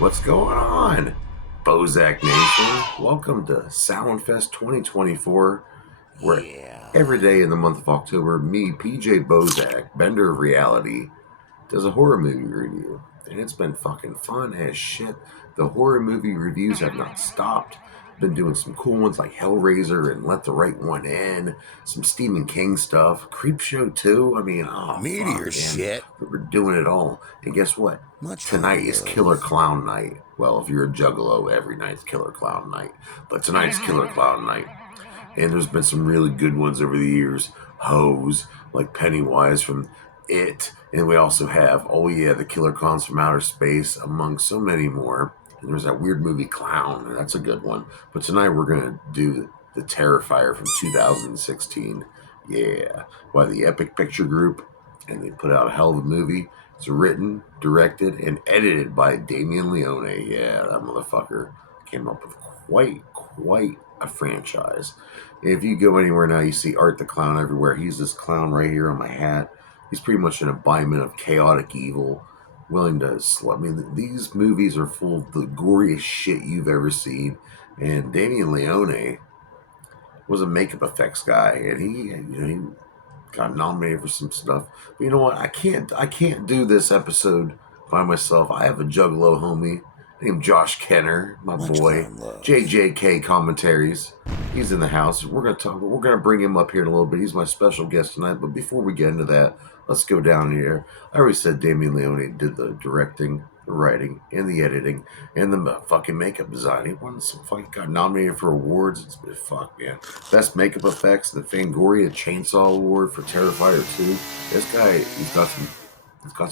What's going on, Bozak Nation? Welcome to Soundfest 2024, where Yeah. every day in the month of October, me, PJ Bozak, Bender of Reality, does a horror movie review. And it's been fucking fun as shit. The horror movie reviews have not stopped. Been doing some cool ones like Hellraiser and Let the Right One In, some Stephen King stuff, Creepshow 2. I mean, oh Meteor fuck, man. shit. We're doing it all. And guess what? Much Tonight is love. Killer Clown Night. Well, if you're a juggalo, every night's Killer Clown Night. But tonight's Killer Clown Night. And there's been some really good ones over the years. Hose, like Pennywise from It. And we also have, oh yeah, the Killer Clowns from Outer Space, among so many more. And there's that weird movie Clown, and that's a good one. But tonight we're going to do the Terrifier from 2016. Yeah, by the Epic Picture Group. And they put out a hell of a movie. It's written, directed, and edited by Damien Leone. Yeah, that motherfucker came up with quite a franchise. If you go anywhere now, you see Art the Clown everywhere. He's this clown right here on my hat. He's pretty much an embodiment of chaotic evil, willing to. I mean, these movies are full of the goriest shit you've ever seen. And Damien Leone was a makeup effects guy, and he got nominated for some stuff. But you know what? I can't do this episode by myself. I have a juggalo homie named Josh Kenner, my Much boy. love. JJK commentaries. He's in the house. We're gonna bring him up here in a little bit. He's my special guest tonight. But before we get into that, let's go down here. I already said Damien Leone did the directing, the writing, and the editing, and the fucking makeup design. He won some fucking got nominated for awards. It's been fuck, man. Best makeup effects, the Fangoria Chainsaw Award for Terrifier 2. This guy, he's got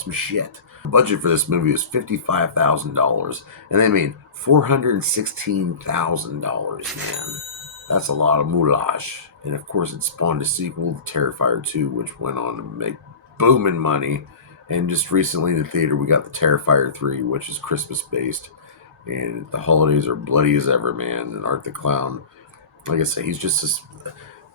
some shit. The budget for this movie is $55,000, and they made $416,000. Man, that's a lot of moulage. And of course, it spawned a sequel, Terrifier 2, which went on to make booming money. And just recently in the theater, we got the Terrifier 3, which is Christmas based. And the holidays are bloody as ever, man. And Art the Clown, like I say, he's just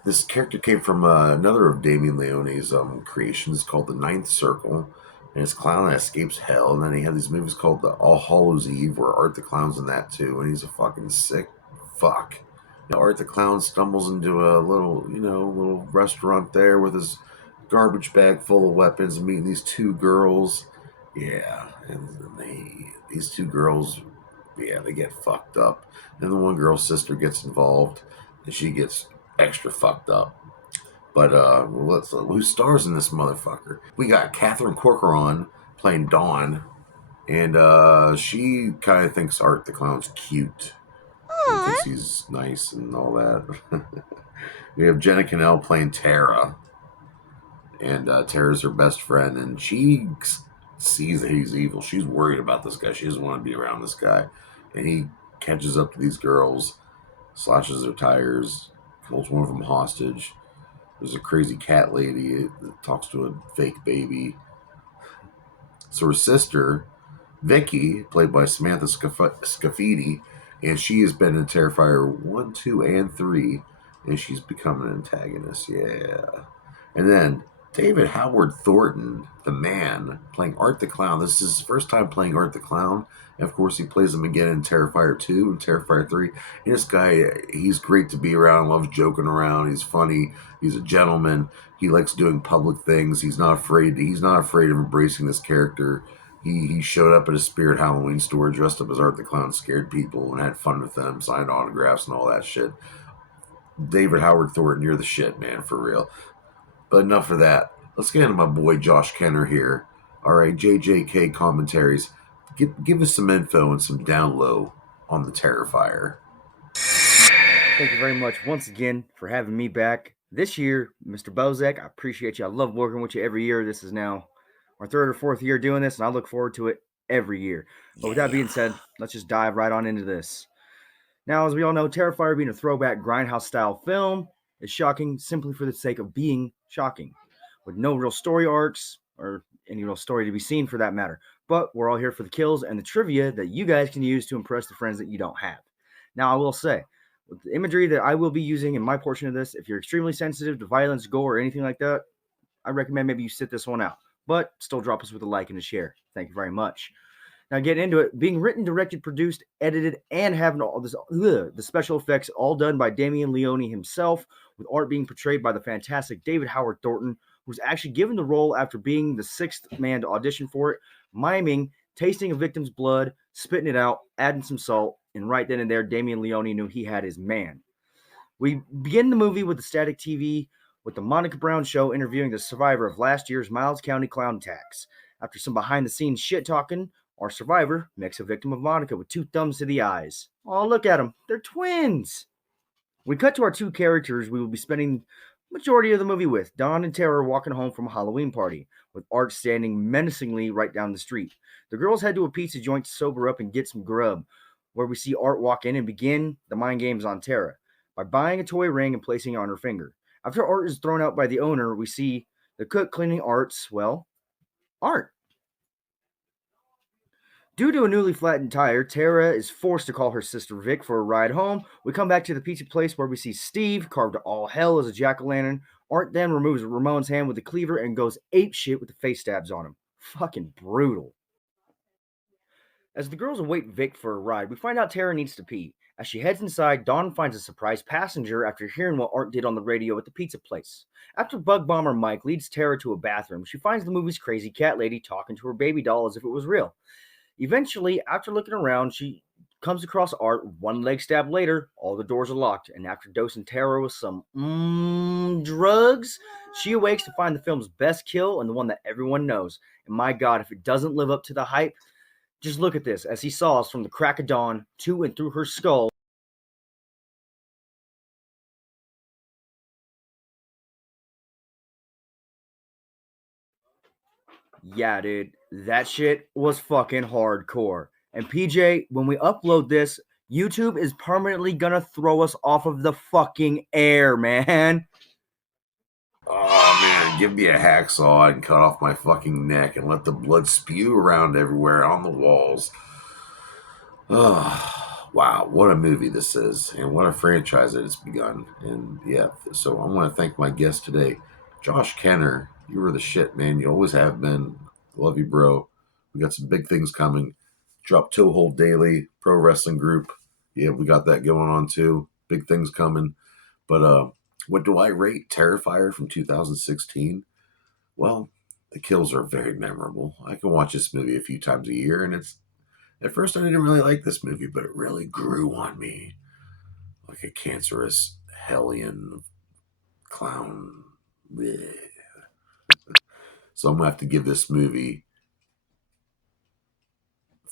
this character came from another of Damien Leone's creations called The Ninth Circle. And it's a clown that escapes hell. And then he had these movies called The All Hallows Eve, where Art the Clown's in that too. And he's a fucking sick fuck. Art the Clown stumbles into a little restaurant there with his garbage bag full of weapons, and meeting these two girls. Yeah, and these two girls, yeah, they get fucked up. Then the one girl's sister gets involved, and she gets extra fucked up. But who stars in this motherfucker? We got Catherine Corcoran playing Dawn, and she kind of thinks Art the Clown's cute. He thinks he's nice and all that. We have Jenna Cannell playing Tara, and Tara's her best friend, and she sees that he's evil. She's worried about this guy. She doesn't want to be around this guy, and he catches up to these girls, slashes their tires, holds one of them hostage. There's a crazy cat lady that talks to a fake baby. So her sister, Vicky, played by Samantha Scafidi, and she has been in Terrifier 1, 2, and 3, and she's become an antagonist, yeah. And then David Howard Thornton, the man, playing Art the Clown. This is his first time playing Art the Clown. And of course, he plays him again in Terrifier 2 and Terrifier 3. And this guy, he's great to be around, loves joking around. He's funny. He's a gentleman. He likes doing public things. He's not afraid of embracing this character. He showed up at a Spirit Halloween store dressed up as Art the Clown, scared people, and had fun with them, signed autographs and all that shit. David Howard Thornton, you're the shit, man, for real. But enough of that. Let's get into my boy Josh Kenner here. All right, JJK commentaries. Give us some info and some down low on the Terrifier. Thank you very much once again for having me back this year, Mr. Bozak. I appreciate you. I love working with you every year. This is now our third or fourth year doing this, and I look forward to it every year. But with that being said, let's just dive right on into this. Now, as we all know, Terrifier being a throwback grindhouse style film is shocking simply for the sake of being shocking, with no real story arcs or any real story to be seen for that matter. But we're all here for the kills and the trivia that you guys can use to impress the friends that you don't have. Now, I will say, with the imagery that I will be using in my portion of this, if you're extremely sensitive to violence, gore, or anything like that, I recommend maybe you sit this one out. But still drop us with a like and a share. Thank you very much. Now, getting into it, being written, directed, produced, edited, and having all this, the special effects all done by Damien Leone himself, with art being portrayed by the fantastic David Howard Thornton, who was actually given the role after being the sixth man to audition for it, miming, tasting a victim's blood, spitting it out, adding some salt, and right then and there, Damien Leone knew he had his man. We begin the movie with the static TV with the Monica Brown Show interviewing the survivor of last year's Miles County clown attacks. After some behind the scenes shit talking, our survivor makes a victim of Monica with two thumbs to the eyes. Oh, look at them. They're twins. We cut to our two characters we will be spending the majority of the movie with, Dawn and Tara walking home from a Halloween party, with Art standing menacingly right down the street. The girls head to a pizza joint to sober up and get some grub, where we see Art walk in and begin the mind games on Tara by buying a toy ring and placing it on her finger. After Art is thrown out by the owner, we see the cook cleaning Art's, Art. Due to a newly flattened tire, Tara is forced to call her sister Vic for a ride home. We come back to the pizza place where we see Steve carved to all hell as a jack-o'-lantern. Art then removes Ramon's hand with the cleaver and goes apeshit with the face stabs on him. Fucking brutal. As the girls await Vic for a ride, we find out Tara needs to pee. As she heads inside, Dawn finds a surprise passenger after hearing what Art did on the radio at the pizza place. After Bug Bomber Mike leads Tara to a bathroom, she finds the movie's crazy cat lady talking to her baby doll as if it was real. Eventually, after looking around, she comes across Art. One leg stab later, all the doors are locked, and after dosing Tara with some drugs, she awakes to find the film's best kill and the one that everyone knows. And my God, if it doesn't live up to the hype, just look at this as he saws from the crack of dawn to and through her skull. Yeah, dude, that shit was fucking hardcore. And PJ, when we upload this, YouTube is permanently gonna throw us off of the fucking air, man. Oh man, give me a hacksaw and cut off my fucking neck and let the blood spew around everywhere on the walls. Oh, wow, what a movie this is, and what a franchise it has begun. And yeah, so I want to thank my guest today, Josh Kenner. You were the shit, man. You always have been. Love you, bro. We got some big things coming. Drop Toehold Daily, Pro Wrestling Group. Yeah, we got that going on too. Big things coming. But what do I rate Terrifier from 2016? Well, the kills are very memorable. I can watch this movie a few times a year, and it's at first I didn't really like this movie, but it really grew on me like a cancerous hellion clown. Blech. So I'm gonna have to give this movie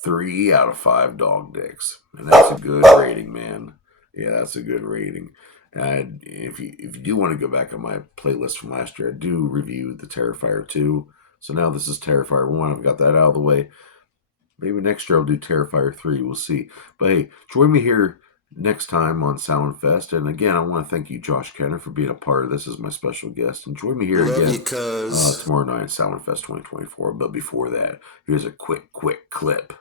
3 out of 5 dog dicks, and that's a good rating, man. Yeah, that's a good rating. And if you do want to go back on my playlist from last year, I do review the Terrifier 2. So now this is Terrifier 1. I've got that out of the way. Maybe next year I'll do Terrifier 3. We'll see. But hey, join me here next time on Sound Fest. And again, I want to thank you, Josh Kenner, for being a part of this as my special guest. And join me here again tomorrow night, Sound Fest 2024. But before that, here's a quick clip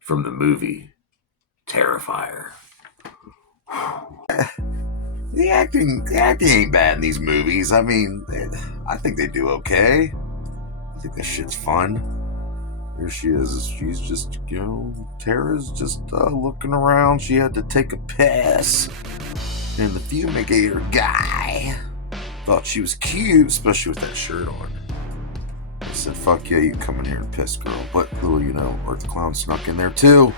from the movie Terrifier. The acting ain't bad in these movies. I mean, I think they do okay. I think this shit's fun. Here she is. She's just, Tara's just looking around. She had to take a piss. And the fumigator guy thought she was cute, especially with that shirt on. He said, fuck yeah, you come in here and piss, girl. But little Art the Clown snuck in there too.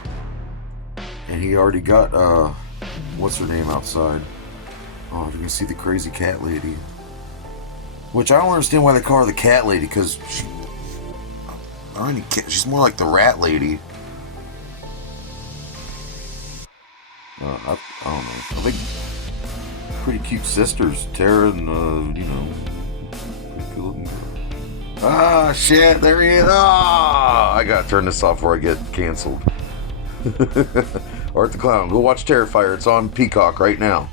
And he already got, what's her name outside? Oh, you can see the crazy cat lady. Which I don't understand why they call her the cat lady, because she's more like the rat lady. I don't know. I think pretty cute sisters, Tara and, pretty cool. Ah, shit, there he is. Ah, I gotta turn this off before I get canceled. Art the Clown, go watch Terrifier. It's on Peacock right now.